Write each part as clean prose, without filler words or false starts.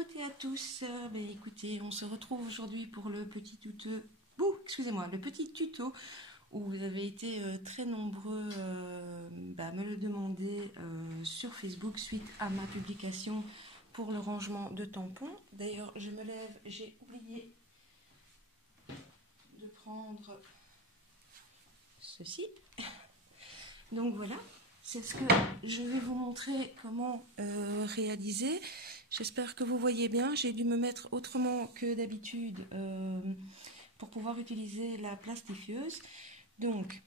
toutes et à tous. Écoutez, on se retrouve aujourd'hui pour le petit tuto. Le petit tuto où vous avez été très nombreux à me le demander sur Facebook suite à ma publication pour le rangement de tampons. D'ailleurs, je me lève, j'ai oublié de prendre ceci. Donc voilà, c'est ce que je vais vous montrer comment réaliser. J'espère que vous voyez bien. J'ai dû me mettre autrement que d'habitude pour pouvoir utiliser la plastifieuse. Donc,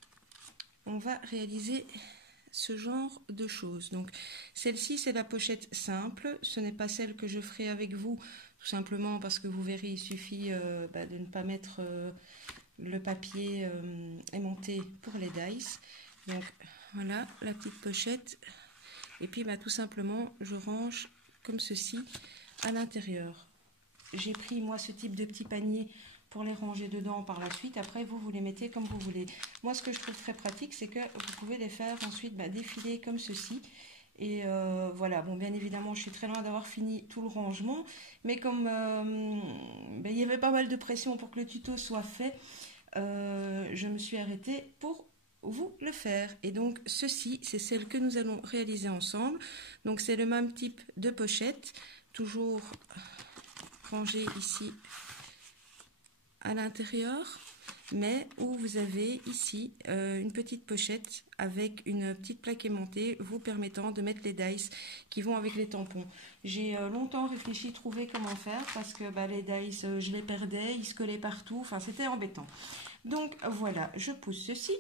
on va réaliser ce genre de choses. Donc, celle-ci, c'est la pochette simple. Ce n'est pas celle que je ferai avec vous, tout simplement parce que vous verrez, il suffit de ne pas mettre le papier aimanté pour les dice. Donc, voilà la petite pochette. Et puis, tout simplement, je range comme ceci à l'intérieur. J'ai pris, moi, ce type de petit panier pour les ranger dedans par la suite. Après, vous les mettez comme vous voulez. Moi, ce que je trouve très pratique, c'est que vous pouvez les faire ensuite défiler comme ceci. Et voilà, bon, bien évidemment, je suis très loin d'avoir fini tout le rangement. Mais comme il y avait pas mal de pression pour que le tuto soit fait, je me suis arrêtée pour vous le faire. Et donc, ceci, c'est celle que nous allons réaliser ensemble. Donc, c'est le même type de pochette, toujours rangée ici à l'intérieur, mais où vous avez ici une petite pochette avec une petite plaque aimantée vous permettant de mettre les dice qui vont avec les tampons. J'ai longtemps réfléchi, trouvé comment faire parce que les dice, je les perdais, ils se collaient partout, enfin c'était embêtant. Donc voilà, je pousse ceci.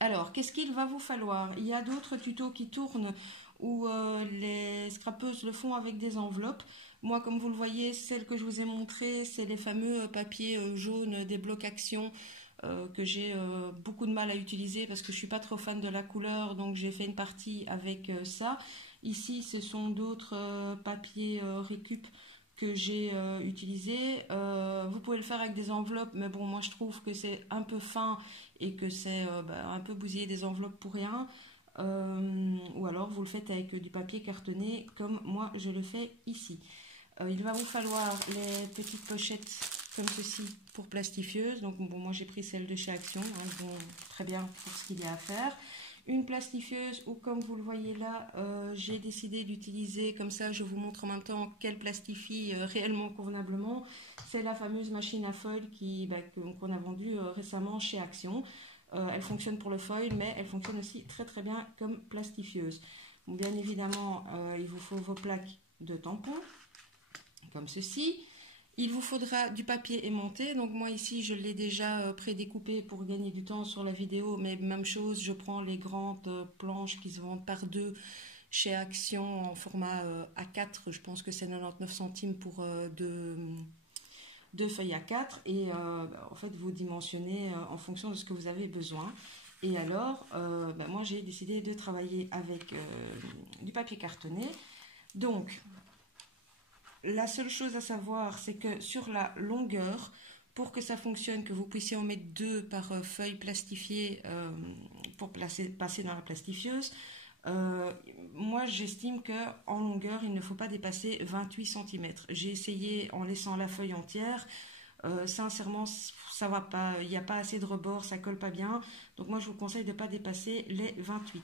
Alors, qu'est-ce qu'il va vous falloir? Il y a d'autres tutos qui tournent où les scrapeuses le font avec des enveloppes. Moi, comme vous le voyez, celle que je vous ai montrée, c'est les fameux papiers jaunes des blocs action que j'ai beaucoup de mal à utiliser parce que je ne suis pas trop fan de la couleur, donc j'ai fait une partie avec ça. Ici, ce sont d'autres papiers récup que j'ai utilisé. Vous pouvez le faire avec des enveloppes, mais bon, moi je trouve que c'est un peu fin et que c'est un peu bousiller des enveloppes pour rien. Ou alors vous le faites avec du papier cartonné comme moi je le fais ici. Il va vous falloir les petites pochettes comme ceci pour plastifieuse. Donc bon, moi j'ai pris celle de chez Action, bon, très bien pour ce qu'il y a à faire. Une plastifieuse ou comme vous le voyez là, j'ai décidé d'utiliser, comme ça je vous montre en même temps qu'elle plastifie réellement convenablement. C'est la fameuse machine à foil qu'on a vendue récemment chez Action. Elle fonctionne pour le foil, mais elle fonctionne aussi très très bien comme plastifieuse. Bon, bien évidemment, il vous faut vos plaques de tampons, comme ceci. Il vous faudra du papier aimanté. Donc moi ici, je l'ai déjà prédécoupé pour gagner du temps sur la vidéo. Mais même chose, je prends les grandes planches qui se vendent par deux chez Action en format A4. Je pense que c'est 99 centimes pour deux feuilles A4. Et en fait, vous dimensionnez en fonction de ce que vous avez besoin. Et alors, moi j'ai décidé de travailler avec du papier cartonné. Donc, la seule chose à savoir, c'est que sur la longueur, pour que ça fonctionne, que vous puissiez en mettre deux par feuille plastifiée pour passer dans la plastifieuse, moi j'estime qu'en longueur, il ne faut pas dépasser 28 cm. J'ai essayé en laissant la feuille entière. Sincèrement, ça va pas, il n'y a pas assez de rebord, ça colle pas bien. Donc moi je vous conseille de ne pas dépasser les 28.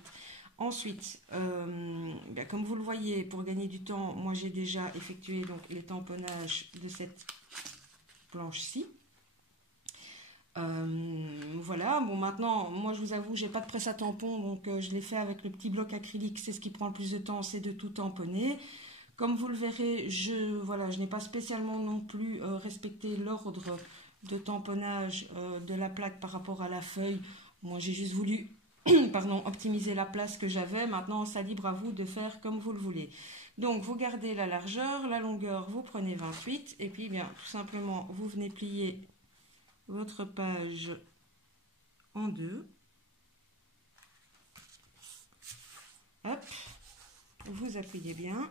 Ensuite, comme vous le voyez, pour gagner du temps, moi j'ai déjà effectué donc les tamponnages de cette planche-ci. Voilà, bon maintenant, moi je vous avoue, j'ai pas de presse à tampon, donc je l'ai fait avec le petit bloc acrylique, c'est ce qui prend le plus de temps, c'est de tout tamponner. Comme vous le verrez, je n'ai pas spécialement non plus respecté l'ordre de tamponnage de la plaque par rapport à la feuille. Moi j'ai juste voulu optimiser la place que j'avais. Maintenant, c'est libre à vous de faire comme vous le voulez. Donc, vous gardez la largeur, la longueur, vous prenez 28. Et puis, tout simplement, vous venez plier votre page en deux. Hop, vous appuyez bien.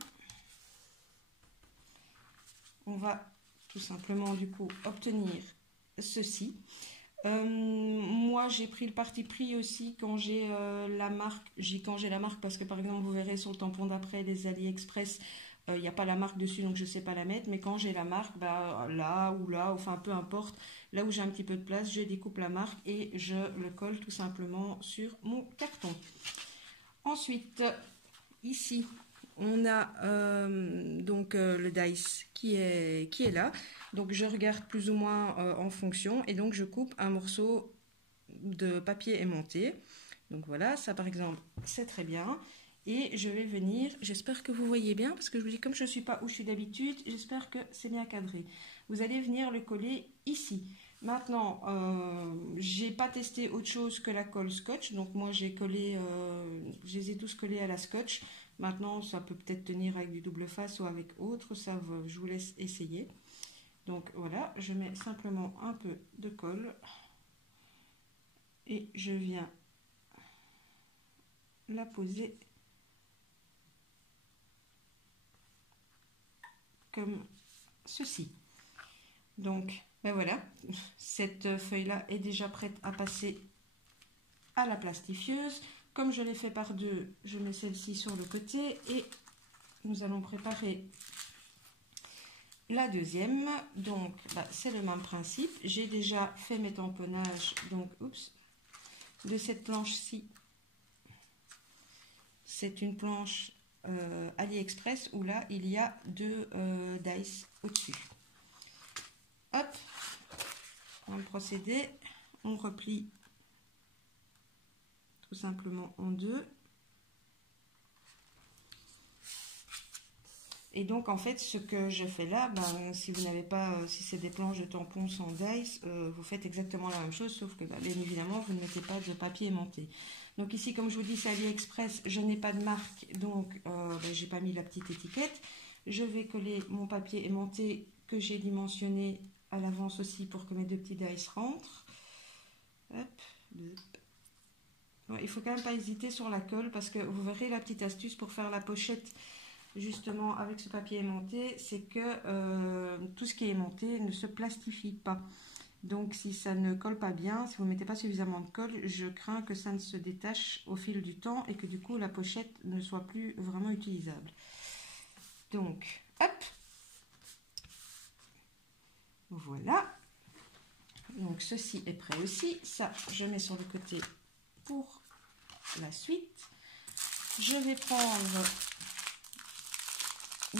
On va tout simplement, du coup, obtenir ceci. Moi j'ai pris le parti pris aussi quand j'ai la marque, parce que par exemple vous verrez sur le tampon d'après les AliExpress, il n'y a pas la marque dessus, donc je ne sais pas la mettre, mais quand j'ai la marque, bah, là ou là, enfin peu importe, là où j'ai un petit peu de place, je découpe la marque et je le colle tout simplement sur mon carton. Ensuite, ici, on a donc le dice qui est là. Donc je regarde plus ou moins en fonction et donc je coupe un morceau de papier aimanté. Donc voilà, ça par exemple, c'est très bien. Et je vais venir, j'espère que vous voyez bien, parce que je vous dis, comme je ne suis pas où je suis d'habitude, j'espère que c'est bien cadré. Vous allez venir le coller ici. Maintenant, j'ai pas testé autre chose que la colle scotch, donc moi j'ai collé, je les ai tous collés à la scotch. Maintenant, ça peut peut-être tenir avec du double face ou avec autre, ça je vous laisse essayer. Donc voilà, je mets simplement un peu de colle et je viens la poser comme ceci. Donc ben voilà, cette feuille-là est déjà prête à passer à la plastifieuse. Comme je l'ai fait par deux, je mets celle-ci sur le côté et nous allons préparer la deuxième. Donc bah, c'est le même principe. J'ai déjà fait mes tamponnages donc oups, de cette planche-ci. C'est une planche AliExpress où là il y a deux dice au-dessus. Hop, on procéder, on replie tout simplement en deux. Et donc en fait ce que je fais là, ben, si vous n'avez pas, si c'est des planches de tampons sans dice, vous faites exactement la même chose, sauf que ben, bien évidemment vous ne mettez pas de papier aimanté. Donc ici comme je vous dis c'est AliExpress, je n'ai pas de marque, donc ben, j'ai pas mis la petite étiquette. Je vais coller mon papier aimanté que j'ai dimensionné à l'avance aussi pour que mes deux petits dice rentrent. Hop, bon, il faut quand même pas hésiter sur la colle parce que vous verrez la petite astuce pour faire la pochette justement avec ce papier aimanté, c'est que tout ce qui est aimanté ne se plastifie pas. Donc si ça ne colle pas bien, si vous ne mettez pas suffisamment de colle, je crains que ça ne se détache au fil du temps et que du coup la pochette ne soit plus vraiment utilisable. Donc hop, voilà. Donc ceci est prêt aussi. Ça je mets sur le côté pour la suite. Je vais prendre,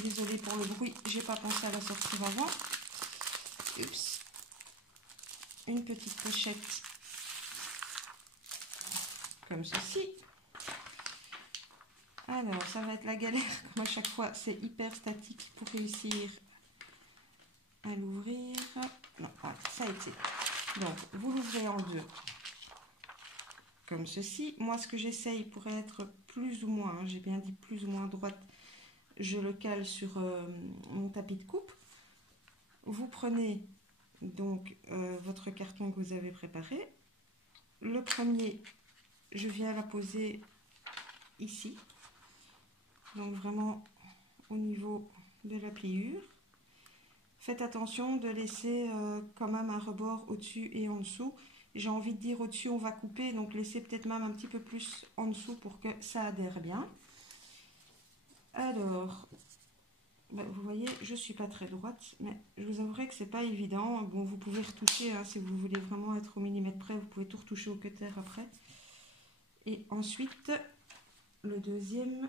désolée pour le bruit, j'ai pas pensé à la sortir avant. Oups. Une petite pochette comme ceci. Alors ça va être la galère comme à chaque fois, c'est hyper statique pour réussir à l'ouvrir. Non, voilà, ça a été. Donc vous l'ouvrez en deux comme ceci. Moi ce que j'essaye pour être plus ou moins, hein, j'ai bien dit plus ou moins droite, je le cale sur mon tapis de coupe. Vous prenez donc votre carton que vous avez préparé. Le premier, je viens la poser ici, donc vraiment au niveau de la pliure. Faites attention de laisser quand même un rebord au-dessus et en dessous. J'ai envie de dire au-dessus on va couper, donc laissez peut-être même un petit peu plus en dessous pour que ça adhère bien. Alors, ben, vous voyez, je ne suis pas très droite, mais je vous avouerai que c'est pas évident. Bon, vous pouvez retoucher, hein, si vous voulez vraiment être au millimètre près, vous pouvez tout retoucher au cutter après. Et ensuite, le deuxième,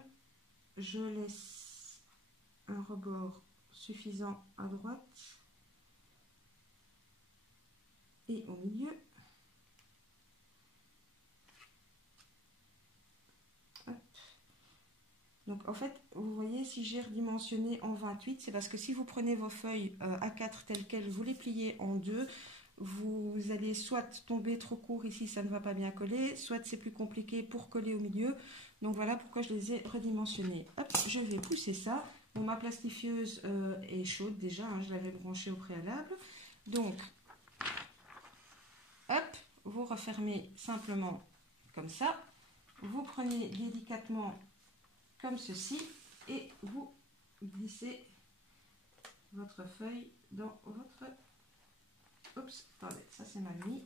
je laisse un rebord suffisant à droite et au milieu. Hop. Donc en fait, vous voyez, si j'ai redimensionné en 28, c'est parce que si vous prenez vos feuilles A4 telles quelles, vous les pliez en deux, vous allez soit tomber trop court ici, ça ne va pas bien coller, soit c'est plus compliqué pour coller au milieu. Donc voilà pourquoi je les ai redimensionnés. Hop, je vais pousser ça. Bon, ma plastifieuse est chaude déjà, hein, je l'avais branchée au préalable. Donc, hop, vous refermez simplement comme ça. Vous prenez délicatement comme ceci et vous glissez votre feuille dans votre... Oups, attendez, ça c'est mal mis,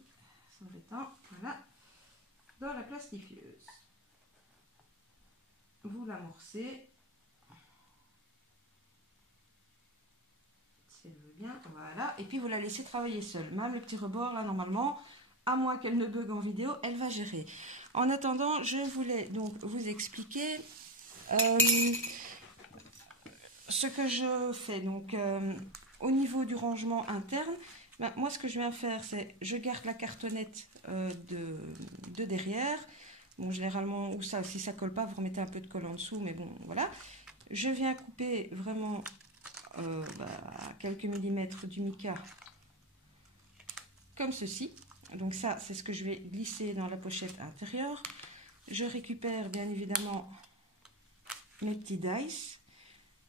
c'est embêtant. Voilà, dans la plastifieuse. Vous l'amorcez. bien, voilà. Et puis vous la laissez travailler seule. Même le petit rebord, là, normalement, à moins qu'elle ne bug en vidéo, elle va gérer. En attendant, je voulais donc vous expliquer ce que je fais. Donc, au niveau du rangement interne, ben, moi, ce que je viens faire, c'est je garde la cartonnette de derrière. Bon, généralement, ou ça, si ça colle pas, vous remettez un peu de colle en dessous, mais bon, voilà. Je viens couper vraiment quelques millimètres du mica, comme ceci. Donc ça, c'est ce que je vais glisser dans la pochette intérieure. Je récupère bien évidemment mes petits dice,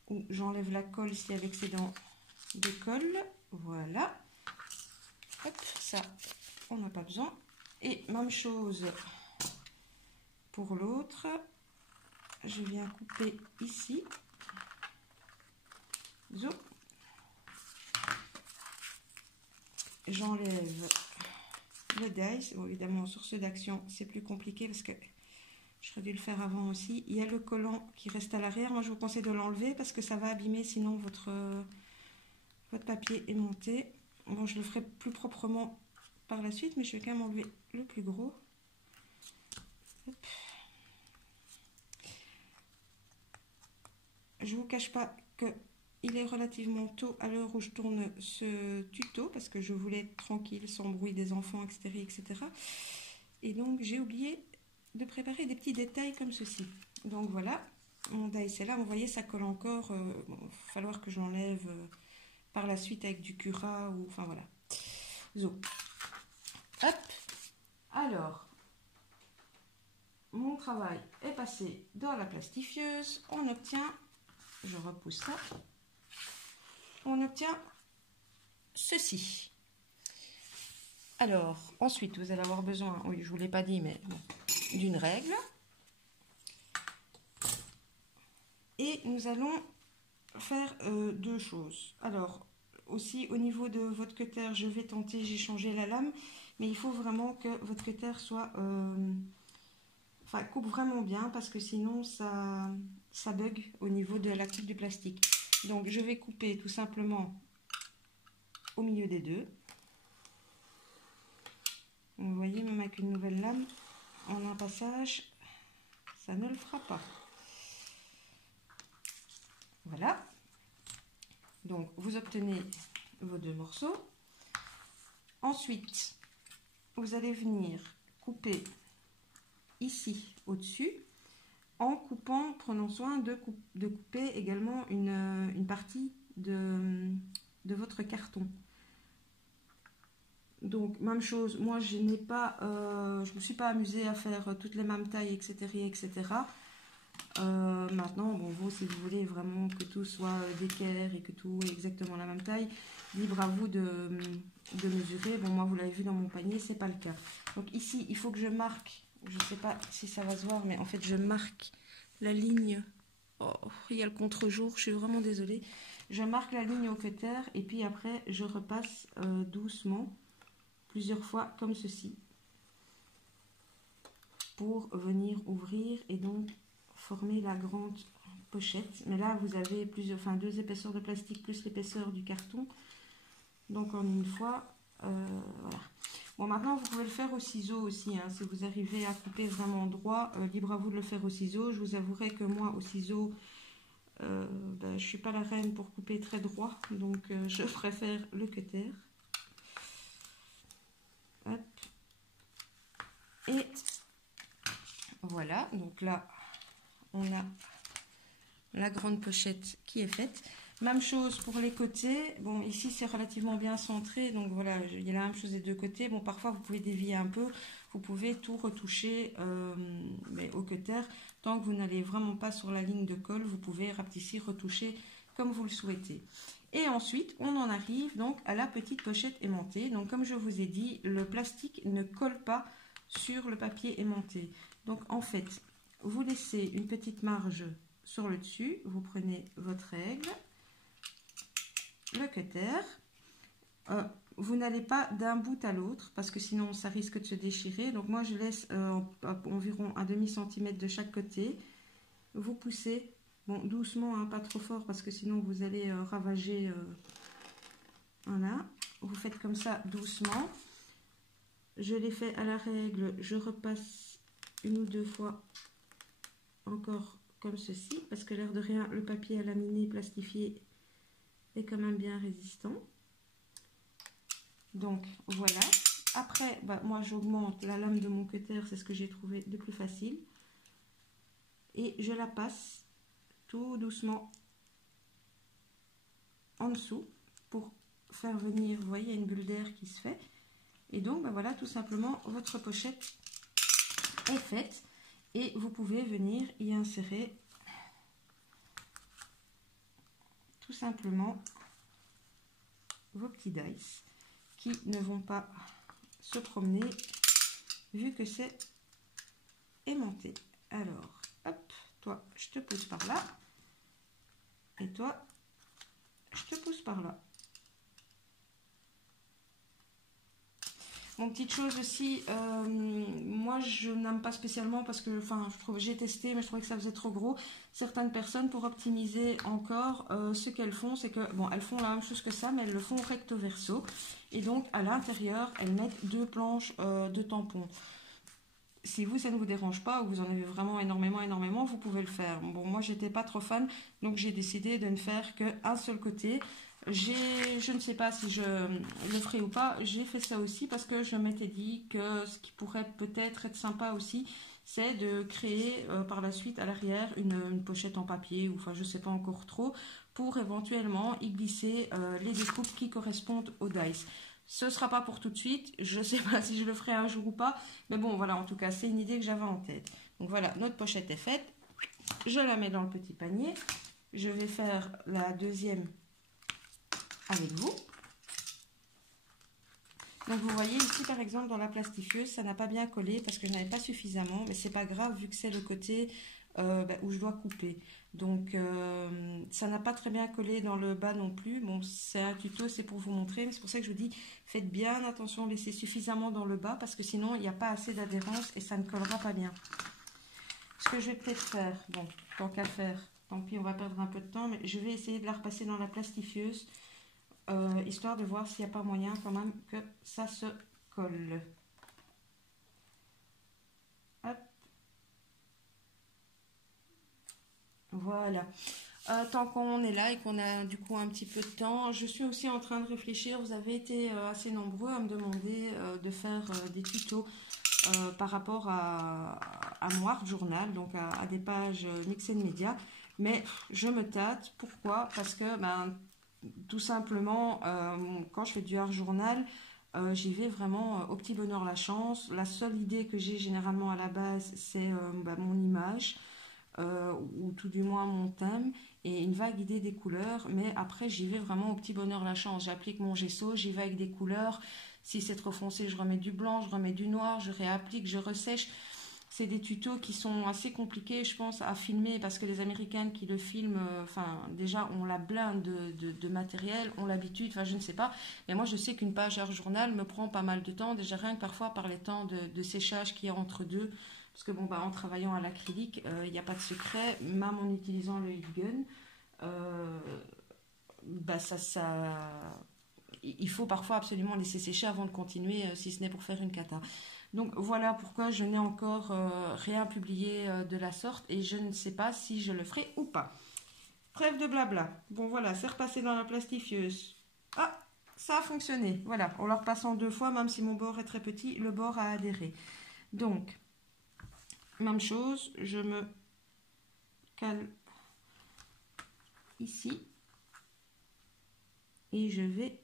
où j'enlève la colle s'il y a l'excédent de colle. Voilà. Hop, ça, on n'a pas besoin. Et même chose pour l'autre. Je viens couper ici. J'enlève le dice. Bon, évidemment, sur ceux d'action, c'est plus compliqué parce que j'aurais dû le faire avant aussi. Il y a le collant qui reste à l'arrière. Moi, je vous conseille de l'enlever parce que ça va abîmer sinon votre papier aimanté. Bon, je le ferai plus proprement par la suite, mais je vais quand même enlever le plus gros. Hop. Je ne vous cache pas que il est relativement tôt à l'heure où je tourne ce tuto parce que je voulais être tranquille, sans bruit des enfants, etc. etc. Et donc, j'ai oublié de préparer des petits détails comme ceci. Donc voilà, mon dice est là. Vous voyez, ça colle encore. Bon, il va falloir que je l'enlève par la suite avec du Cura ou enfin voilà. Zo. Hop. Alors, mon travail est passé dans la plastifieuse. On obtient, je repousse ça, on obtient ceci. Alors, ensuite, vous allez avoir besoin, oui, je ne vous l'ai pas dit, mais bon, d'une règle. Et nous allons faire deux choses. Alors, aussi au niveau de votre cutter, je vais tenter, j'ai changé la lame, mais il faut vraiment que votre cutter soit, coupe vraiment bien parce que sinon ça bug au niveau de la coupe du plastique. Donc, je vais couper tout simplement au milieu des deux. Vous voyez, même avec une nouvelle lame, en un passage, ça ne le fera pas. Voilà. Donc, vous obtenez vos deux morceaux. Ensuite, vous allez venir couper ici au-dessus en coupant, prenant soin de couper également une partie de votre carton. Donc, même chose, moi je n'ai pas, je me suis pas amusée à faire toutes les mêmes tailles, etc. etc. Maintenant, bon, vous, si vous voulez vraiment que tout soit d'équerre et que tout est exactement la même taille, libre à vous de mesurer. Bon, moi, vous l'avez vu dans mon panier, c'est pas le cas. Donc ici, il faut que je marque, je sais pas si ça va se voir, mais en fait, je marque la ligne. Oh, il y a le contre-jour, je suis vraiment désolée. Je marque la ligne au cutter et puis après, je repasse doucement, plusieurs fois, comme ceci, pour venir ouvrir et donc former la grande pochette. Mais là, vous avez deux épaisseurs de plastique plus l'épaisseur du carton. Donc, en une fois, voilà. Bon, maintenant, vous pouvez le faire au ciseau aussi. Hein, si vous arrivez à couper vraiment droit, libre à vous de le faire au ciseau. Je vous avouerai que moi, au ciseau, je ne suis pas la reine pour couper très droit. Donc, je préfère le cutter. Hop. Et voilà. Donc là, on a la grande pochette qui est faite. Même chose pour les côtés. Bon, ici, c'est relativement bien centré. Donc, voilà, il y a la même chose des deux côtés. Bon, parfois, vous pouvez dévier un peu. Vous pouvez tout retoucher mais au cutter. Tant que vous n'allez vraiment pas sur la ligne de colle, vous pouvez rapetisser, retoucher comme vous le souhaitez. Et ensuite, on en arrive donc à la petite pochette aimantée. Donc, comme je vous ai dit, le plastique ne colle pas sur le papier aimanté. Donc, en fait, vous laissez une petite marge sur le dessus. Vous prenez votre règle, le cutter. Vous n'allez pas d'un bout à l'autre parce que sinon ça risque de se déchirer. Donc moi je laisse environ un demi-centimètre de chaque côté. Vous poussez, bon doucement, hein, pas trop fort parce que sinon vous allez ravager Voilà, vous faites comme ça doucement. Je l'ai fait à la règle, je repasse une ou deux fois encore comme ceci, parce que l'air de rien, le papier à laminer plastifié est quand même bien résistant. Donc voilà. Après, bah, moi j'augmente la lame de mon cutter, c'est ce que j'ai trouvé de plus facile. Et je la passe tout doucement en dessous pour faire venir, vous voyez, il y a une bulle d'air qui se fait. Et donc, bah, voilà, tout simplement, votre pochette est faite. Et vous pouvez venir y insérer tout simplement vos petits dice qui ne vont pas se promener vu que c'est aimanté. Alors, hop, toi, je te pousse par là. Et toi, je te pousse par là. Bon, petite chose aussi, moi je n'aime pas spécialement parce que, enfin, j'ai testé mais je trouvais que ça faisait trop gros. Certaines personnes, pour optimiser encore, ce qu'elles font, c'est que, bon, elles font la même chose que ça, mais elles le font recto verso. Et donc, à l'intérieur, elles mettent deux planches de tampons. Si vous, ça ne vous dérange pas, ou vous en avez vraiment énormément, vous pouvez le faire. Bon, moi, j'étais pas trop fan, donc j'ai décidé de ne faire qu'un seul côté. Je ne sais pas si je le ferai ou pas, j'ai fait ça aussi parce que je m'étais dit que ce qui pourrait peut-être être sympa aussi, c'est de créer par la suite à l'arrière une pochette en papier, ou enfin je ne sais pas encore trop, pour éventuellement y glisser les découpes qui correspondent au dice. Ce ne sera pas pour tout de suite, je ne sais pas si je le ferai un jour ou pas, mais bon voilà, en tout cas c'est une idée que j'avais en tête. Donc voilà, notre pochette est faite, je la mets dans le petit panier, je vais faire la deuxième avec vous. Donc vous voyez ici par exemple dans la plastifieuse, ça n'a pas bien collé parce que je n'avais pas suffisamment, mais c'est pas grave vu que c'est le côté où je dois couper. Donc ça n'a pas très bien collé dans le bas non plus. Bon, c'est un tuto, c'est pour vous montrer, mais c'est pour ça que je vous dis, faites bien attention, laissez suffisamment dans le bas parce que sinon il n'y a pas assez d'adhérence et ça ne collera pas bien. Ce que je vais peut-être faire, bon, tant qu'à faire, tant pis on va perdre un peu de temps, mais je vais essayer de la repasser dans la plastifieuse. Histoire de voir s'il n'y a pas moyen quand même que ça se colle. Hop. Voilà. Tant qu'on est là et qu'on a du coup un petit peu de temps, je suis aussi en train de réfléchir. Vous avez été assez nombreux à me demander de faire des tutos par rapport à mon art journal, donc à des pages Mix & Media. Mais je me tâte. Pourquoi? Parce que tout simplement, quand je fais du art journal, j'y vais vraiment au petit bonheur la chance. La seule idée que j'ai généralement à la base, c'est mon image, ou tout du moins mon thème, et une vague idée des couleurs. Mais après, j'y vais vraiment au petit bonheur la chance. J'applique mon gesso, j'y vais avec des couleurs. Si c'est trop foncé, je remets du blanc, je remets du noir, je réapplique, je ressèche. C'est des tutos qui sont assez compliqués, je pense, à filmer parce que les Américaines qui le filment, déjà, ont la blinde de matériel, ont l'habitude, je ne sais pas. Mais moi, je sais qu'une page art journal me prend pas mal de temps, déjà rien que parfois par les temps de séchage qu'il y a entre deux. Parce que en travaillant à l'acrylique, il n'y a pas de secret, même en utilisant le heat gun, il faut parfois absolument laisser sécher avant de continuer, si ce n'est pour faire une cata. Donc voilà pourquoi je n'ai encore rien publié de la sorte et je ne sais pas si je le ferai ou pas. Trêve de blabla. Bon voilà, c'est repassé dans la plastifieuse. Ah, ça a fonctionné. Voilà, en le repassant deux fois, même si mon bord est très petit, le bord a adhéré. Donc, même chose, je me cale ici et je vais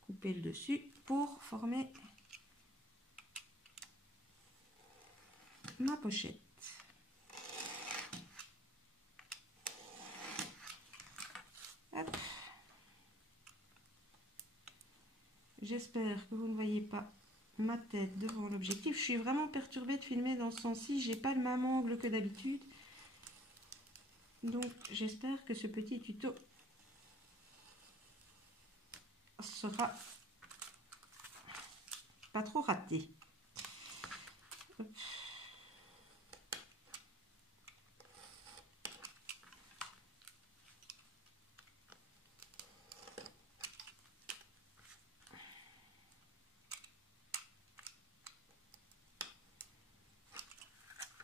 couper le dessus pour former ma pochette. Hop. J'espère que vous ne voyez pas ma tête devant l'objectif. Je suis vraiment perturbée de filmer dans ce sens-ci. J'ai pas le même angle que d'habitude. Donc j'espère que ce petit tuto sera pas trop raté. Hop.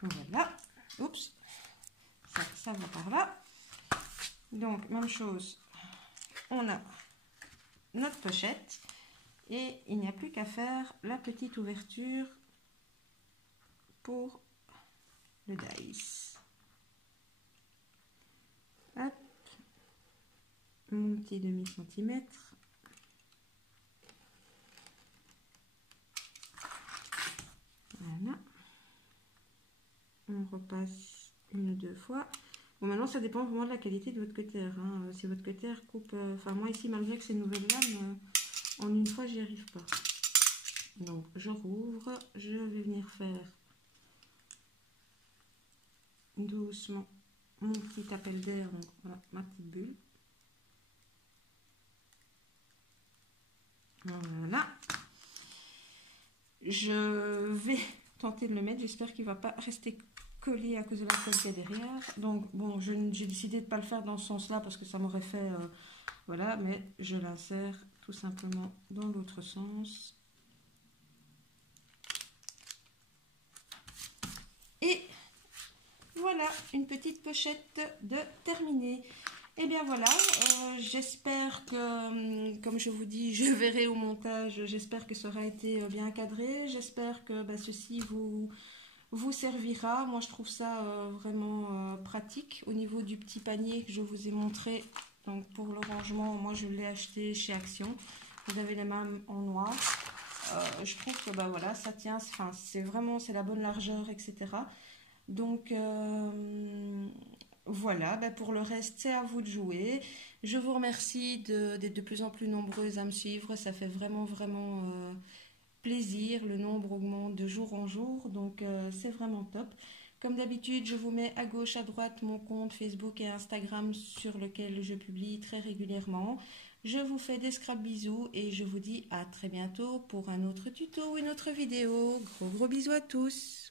Voilà. Oups. Ça va par là. Donc, même chose. On a notre pochette. Et il n'y a plus qu'à faire la petite ouverture pour le dice. Hop. Mon petit demi-centimètre. Voilà. On repasse une ou deux fois. Bon, maintenant, ça dépend vraiment de la qualité de votre cutter. Hein. Si votre cutter coupe... Enfin, moi, ici, malgré que c'est une nouvelle lame, en une fois, j'y arrive pas. Donc, je rouvre. Je vais venir faire doucement mon petit appel d'air. Donc, voilà, ma petite bulle. Voilà. Je vais tenter de le mettre. J'espère qu'il ne va pas rester collé à cause de la colle qu'il y a derrière. Donc, bon, j'ai décidé de ne pas le faire dans ce sens-là parce que ça m'aurait fait... voilà, mais je l'insère tout simplement dans l'autre sens. Et voilà, une petite pochette de terminée. Et bien voilà, j'espère que, comme je vous dis, je verrai au montage, j'espère que ça aura été bien cadré. J'espère que ceci vous servira. Moi, je trouve ça vraiment pratique. Au niveau du petit panier que je vous ai montré, donc pour le rangement, moi, je l'ai acheté chez Action. Vous avez les mêmes en noir. Je trouve que voilà, ça tient, enfin, c'est la bonne largeur, etc. Donc, voilà, pour le reste, c'est à vous de jouer. Je vous remercie d'être de plus en plus nombreuses à me suivre. Ça fait vraiment plaisir. Le nombre augmente de jour en jour, donc c'est vraiment top. Comme d'habitude, je vous mets à gauche, à droite mon compte Facebook et Instagram sur lequel je publie très régulièrement. Je vous fais des scrap bisous et je vous dis à très bientôt pour un autre tuto ou une autre vidéo. Gros bisous à tous.